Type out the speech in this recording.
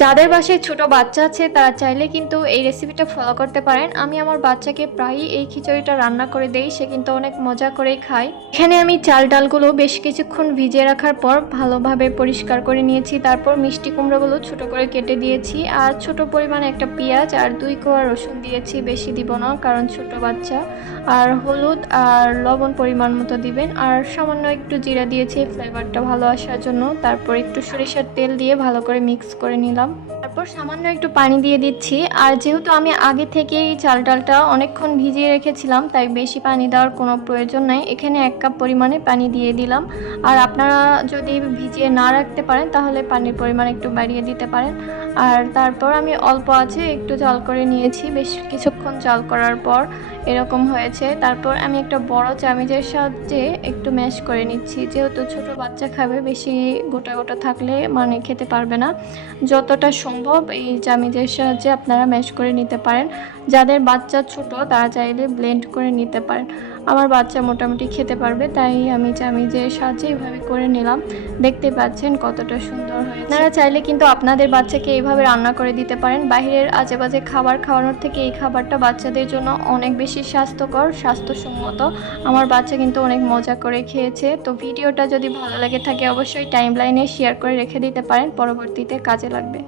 যাদের বাসায় ছোট বাচ্চা আছে তারা চাইলে কিন্তু এই রেসিপিটা ফলো করতে পারেন। আমি আমার বাচ্চাকে প্রায়ই এই খিচুড়িটা রান্না করে দেই, সে কিন্তু অনেক মজা করেই খায়। এখানে আমি চাল ডালগুলো বেশ কিছুক্ষণ ভিজিয়ে রাখার পর ভালোভাবে পরিষ্কার করে নিয়েছি। তারপর মিষ্টি কুমড়োগুলো ছোট করে কেটে দিয়েছি, আর ছোট পরিমাণে একটা পেঁয়াজ আর 2 কোয়া রসুন দিয়েছি, বেশি দিব না কারণ ছোট বাচ্চা। আর হলুদ আর লবণ পরিমাণ মতো দিবেন, আর সামান্য একটু জিরা দিয়েছি ফ্লেভারটা ভালো আসার জন্য। তারপর একটু সরিষার তেল দিয়ে ভালো করে মিক্স করে নিলাম। তারপর সামান্য একটু পানি দিয়ে দিচ্ছি, আর যেহেতু আমি আগে থেকেই চাল ডালটা অনেকক্ষণ ভিজিয়ে রেখেছিলাম তাই বেশি পানি দেওয়ার কোনো প্রয়োজন নাই। এখানে 1 কাপ পরিমাণে পানি দিয়ে দিলাম। আর আপনারা যদি ভিজিয়ে না রাখতে পারেন তাহলে পানির পরিমাণ একটু বাড়িয়ে দিতে পারেন। আর তারপর আমি অল্প আছে একটু জাল করে নিয়েছি, বেশ কিছুক্ষণ জাল করার পর এরকম হয়েছে। তারপর আমি একটা বড় চামচের সাহায্যে একটু ম্যাশ করে নিচ্ছি, যেহেতু ছোট বাচ্চা খাবে, বেশি গোটা গোটা থাকলে মানে খেতে পারবে না। যতটা সম্ভব এই চামচের সাহায্যে আপনারা ম্যাশ করে নিতে পারেন। যাদের বাচ্চা ছোট তারা চাইলে ব্লেন্ড করে নিতে পারেন। আমার বাচ্চা মোটামুটি খেতে পারবে তাই আমি চামচের সাহায্যে এভাবে করে নিলাম। দেখতে পাচ্ছেন কতটা সুন্দর হয়েছে। আপনারা চাইলে কিন্তু আপনাদের বাচ্চাকে এইভাবে রান্না করে দিতে পারেন। বাইরের আজেবাজে খাবার খাওয়ানোর থেকে এই খাবারটা বাচ্চাদের জন্য অনেক বেশি স্বাস্থ্যকর, স্বাস্থ্যসম্মত। আমার বাচ্চা কিন্তু অনেক মজা করে খেয়েছে। তো ভিডিওটা যদি ভালো লেগে থাকে অবশ্যই টাইমলাইনে শেয়ার করে রেখে দিতে পারেন, পরবর্তীতে কাজে লাগবে।